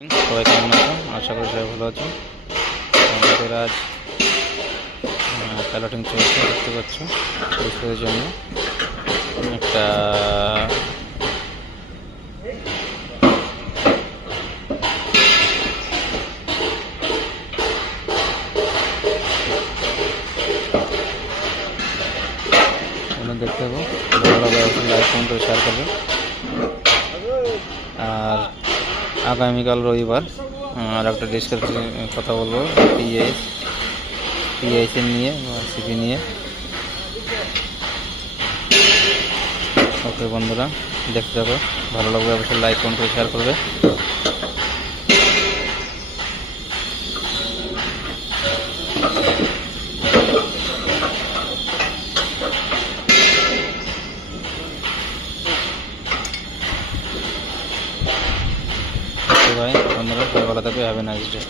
সবাই কেমন আছো? আশা করি সবাই ভালো আছো। আমাদের আজ প্যালটিং চলছে, দেখতে পাচ্ছ পরিস্থিতির জন্য একটা দেখতে পাবো। ভালো লাগবে, লাইক কমেন্ট করে শেয়ার করবে। আর আগামীকাল রবিবার আর একটা ডিসকাশন কথা বলবো পিআইসি নিয়ে, সিপি নিয়ে। ওকে বন্ধুরা, দেখতে থাকো, ভালো লাগবে অবশ্যই লাইক কমেন্ট করে শেয়ার করবে। ভাই বন্ধুরা, সবাই ভালো থাকবে, হ্যাভ এ নাইস ডে।